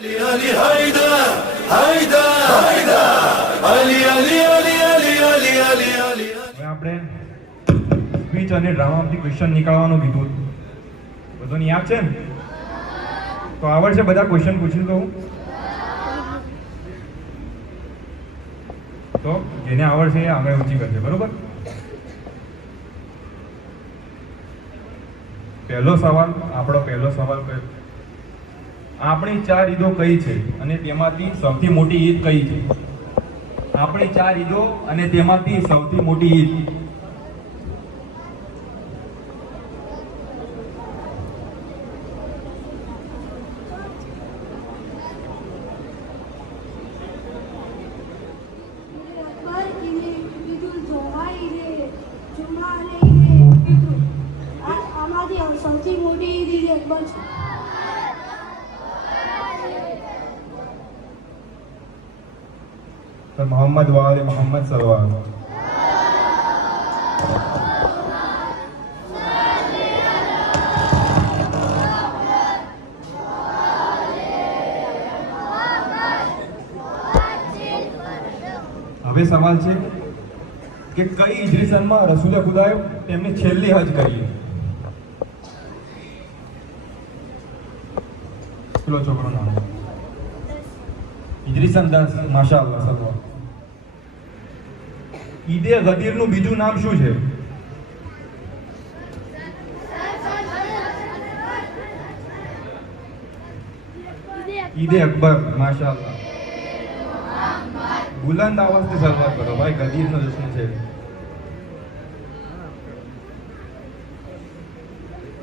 Ali Ali Haydar Haydar Haydar Ali Ali Ali Ali Ali Ali Ali હવે આપણે speech અને ડ્રામામાંથી question નીકાળવાનું કીધું. બધાને યાદ છે ને? તો આવડશે બધા ક્વેશ્ચન પૂછી દઉં તો જેને આવડશે એ આગળ ઊંચી કરશે. બરોબર? પહેલો સવાલ કયો? આપણી 4 ઈદો કઈ છે અને તેમાંથી સૌથી મોટી ઈદ કઈ છે? આપણી 4 ઈદો અને તેમાંથી સૌથી મોટી ઈદ. સૌથી મોટી ઈદ અકબર છે. તો મોહમ્મદ વાલે મોહમ્મદ સલ્લલ્લાહુ હવે સવાલ છે કે કઈ હિજરી સનમાં રસૂલે ખુદાએ તેમની છેલ્લી હજ કરી? પેલો છોકરો નામ હિજરી સન 10. માશાઅલ્લાહ. સલ્લો. ઈદે ગદીરનું બીજું નામ શું છે? ઈદે અકબર. માશાઅલ્લાહ. બુલંદ આવાજથી શરૂઆત કરો ભાઈ, ગદીરનો જશ્ન છે.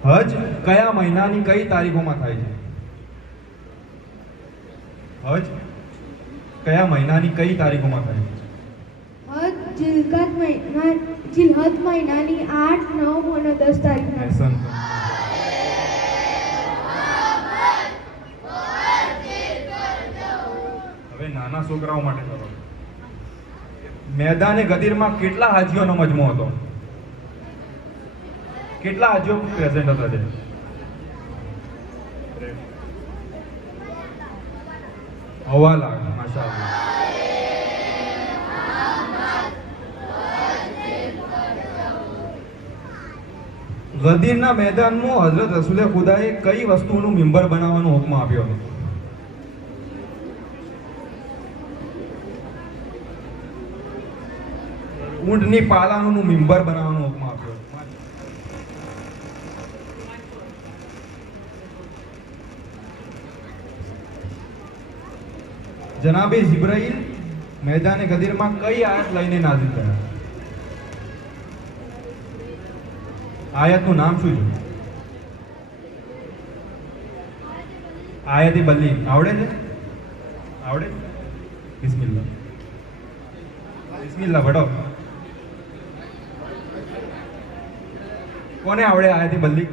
હજ કયા મહિનાની કઈ તારીખોમાં થાય છે? હજ કયા મહિનાની કઈ તારીખોમાં થાય છે? જિલ્હજ મહિનાની 8, 9 અને 10 તારીખ. હવે નાના છોકરાઓ માટે કરો. મેદાને ગદીરમાં કેટલા હાજીઓનો મજમો હતો? કેટલા હાજીઓ પ્રેઝન્ટ હતા છે? હવા લાખ. માશાઅલ્લાહ. ગદીરના મેદાનમાં હઝરત રસૂલે ખુદાએ કઈ વસ્તુનું મિંબર બનાવવાનો હુકમ આપ્યો હતો? ઊંટની પાલાનું મિંબર બનાવવાનો હુકમ આપ્યો. જનાબે જિબ્રાઈલ મેદાને ગદીરમાં કઈ આયત લઈને નાઝિલ થયા? આયતનું નામ શું છે? આયતે બલ્લી. આવડે છે? બિસ્મિલ્લાહ. ભટો. કોને આવડે આયતે બલ્લી?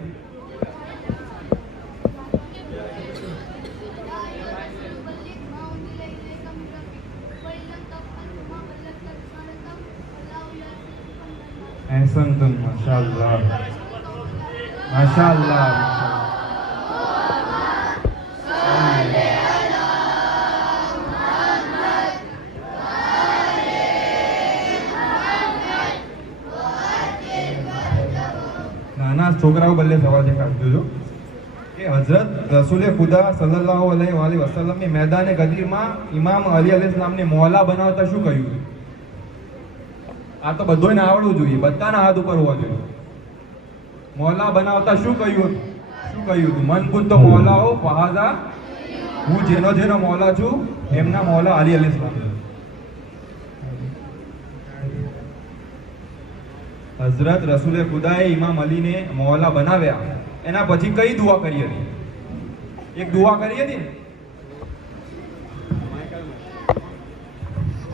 એહસનતુમ. માશાઅલ્લાહ. માશાઅલ્લાહ. નાના છોકરાઓ બલ્લે સવાલ છે ખાસ જોજો કે હઝરત રસૂલે ખુદા સલ્લલ્લાહુ અલૈહિ વસલ્લમની મેદાને ગદીરમાં ઇમામ અલી અલૈહિસ્સલામને મોલા બનાવતા શું કહ્યું? આ તો બધોયને આવડવું જોઈએ, બધાના હાથ ઉપર હોવા જોઈએ. મોલા બનાવતા શું કહ્યું હતું? મન કુન તો મોલા હો ફહાઝા, હું જેનો મોલા છું એમના મોલા અલી અલૈહિસ્સલામ. હઝરત રસૂલે ખુદાએ ઇમામ અલીને મોલા બનાવ્યા, એના પછી કઈ દુઆ કરી હતી? એક દુઆ કરી હતી ને?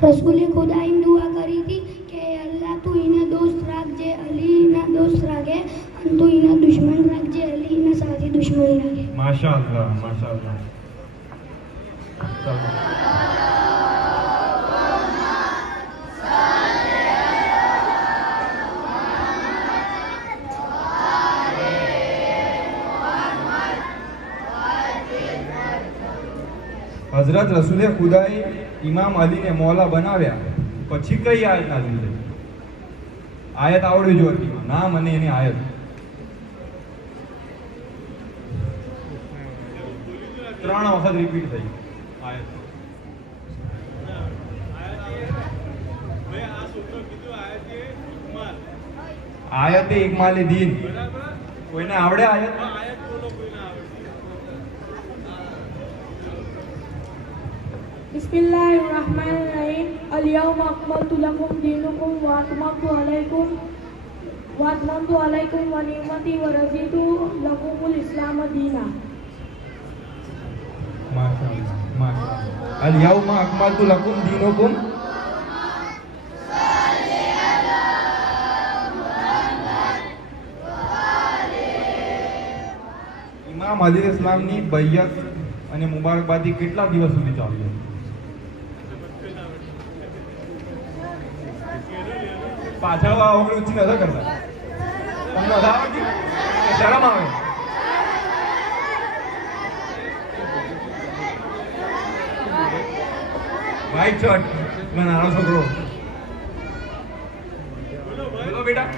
રસૂલે ખુદા એમ દુઆ કરી હતી કે અલ્લાહ તું એના દોસ્ત રાખજે, અલી એના દોસ્ત રાખે, અને તું એના દુશ્મન રાખજે, અલી એના સાથી દુશ્મન રાખે. માશાઅલ્લાહ. માશાઅલ્લાહ. હઝરત રસૂલે ખુદાએ ઇમામ અલીને મૌલા બનાવ્યા પછી કઈ આયત નાઝિલ થઈ? આયત આવડવી જોઈએ, નામ અને એની આયત. ત્રણ વખત રિપીટ થઈ આયત. આયતે ઇકમાલી દીન. કોઈને આવડે આયત? बिस्मिल्लाहिर्रहमानिर्रहीम अल-यौमा अकमलतु लकुम दीनुकुम व अतममतु अलैकुम व निअमती व रज़ीतु लकुमुल इस्लाम दीना. माशाअल्लाह, माशाअल्लाह. अल-यौमा अकमलतु लकुम दीनुकुम. ઇમામ અલી ઇસ્લામની બૈયત અને મુબારકબાદી કેટલા દિવસ સુધી ચાલી? પાછળ ઓગળી ઊંચી નજર કરતા. તમને વધારે આવડતી? શરમ આવે? વ્હાઈટ શર્ટ નાનો છોકરો, બોલો બેટા.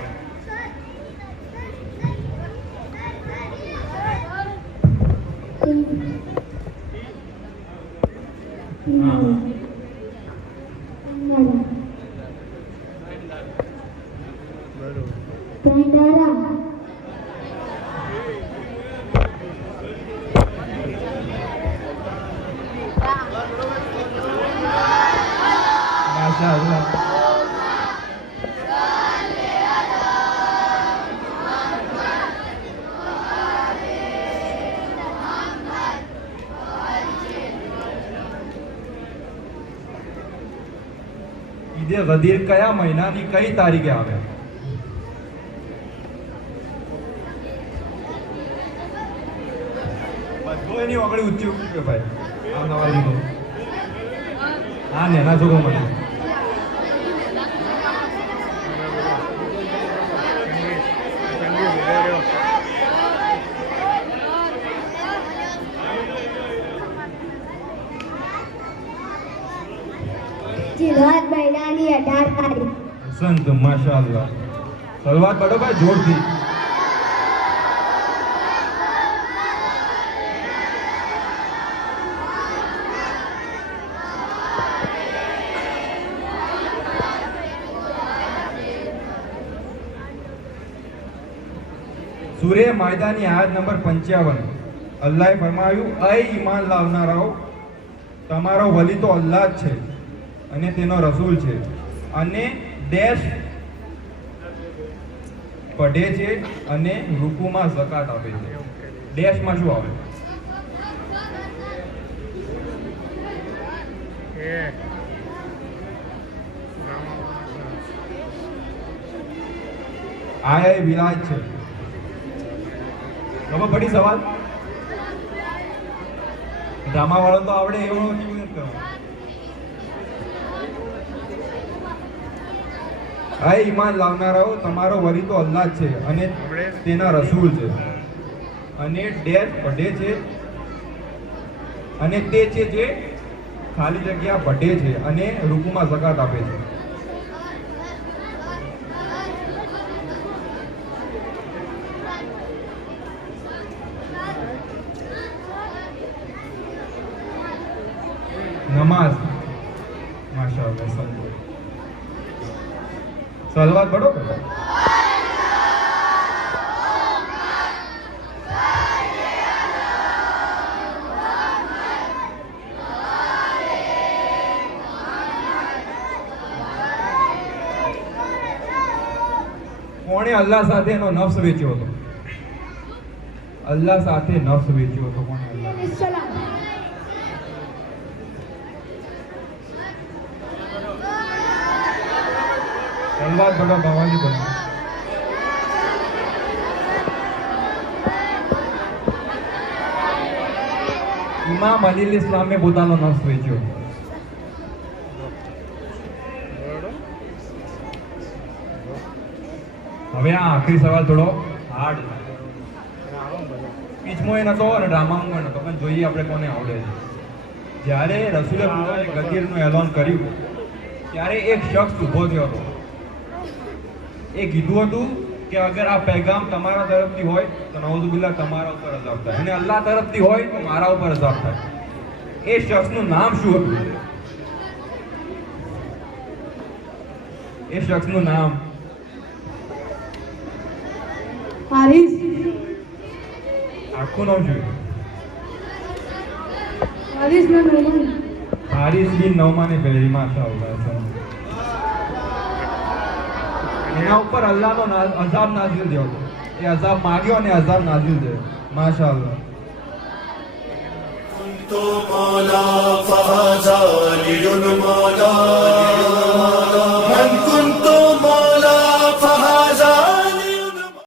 માશાઅલ્લાહ. ઈદે ગદીર કયા મહિનાની કઈ તારીખે આવે? બધો એની ઓગળી ઊંચી ઉઠી ગયો ભાઈ. આ નવા લીધો. હા ને એના છોકરો મને जिलहद महीनाની 18 તારીખ. સંત માશાઅલ્લાહ. સલવાત પઢો ભાઈ જોરથી. સૂરે માયદાની આયત નંબર 55. અલ્લાહે ફરમાવ્યું, એ ઈમાન લાવનારાઓ, તમારો વલી તો અલ્લાહ જ છે અને તેનો રસૂલ છે, અને ડેશ પઢે છે અને રૂકુમાં ઝકાત આપે છે. ડેશમાં શું આવે? આયા એ વિલાજ છે. ખબર પડી સવાલ? ડ્રામા વાળો તો આવડે એવું નથી કરવાનું. હા, ઈમાન લાવનારાઓ, તમારો વલી તો અલ્લાહ છે અને તેના રસૂલ છે, અને ડેશ પઢે છે અને તે છે જે ખાલી જગ્યા પઢે છે અને રૂકુમાં ઝકાત આપે છે. નમાઝ. માશાઅલ્લાહ. સંતો સલવાત પઢો. કોણે અલ્લાહ સાથે એનો નફ્સ વેચ્યો હતો? અલ્લાહ સાથે નફ્સ વેચ્યો હતો કોણે? અલ્લાહ. सलाम. સલવાત પઢો ગવાલી બનો. ઇમામ અલી ઇસ્લામે પોતાનો નફ્સ વેચ્યો. હવે આ આખરી સવાલ થોડો હાર્ડ છે. પીચમો એ નતો અને ડ્રામામાં નતો, પણ જોઈએ આપણે કોને આવડે છે. જ્યારે રસૂલે ખુદાએ ગદીરનું એલાન કર્યું ત્યારે એક શખ્સ ઊભો થયો હતો. એ કીધું હતું કે અગર આ પૈગામ તમારા તરફથી હોય તો નઉઝુબિલ્લાહ તમારા ઉપર અઝાબ થાય, અને અલ્લાહ તરફથી હોય તો મારા ઉપર અઝાબ થાય. એ શખ્સનું નામ શું હતું? એ શખ્સનું નામ હારિસ. આખું નામ શું? હારિસ બિન નોમાન. હારિસ બિન નૌમાને પહેરી. માશાઅલ્લાહ. એના ઉપર અલ્લાહનો અઝાબ નાઝિલ થયો. એ અઝાબ માગ્યો અને અઝાબ નાઝિલ થયો. માશાઅલ્લાહ. تو مولا فهذا علي المولا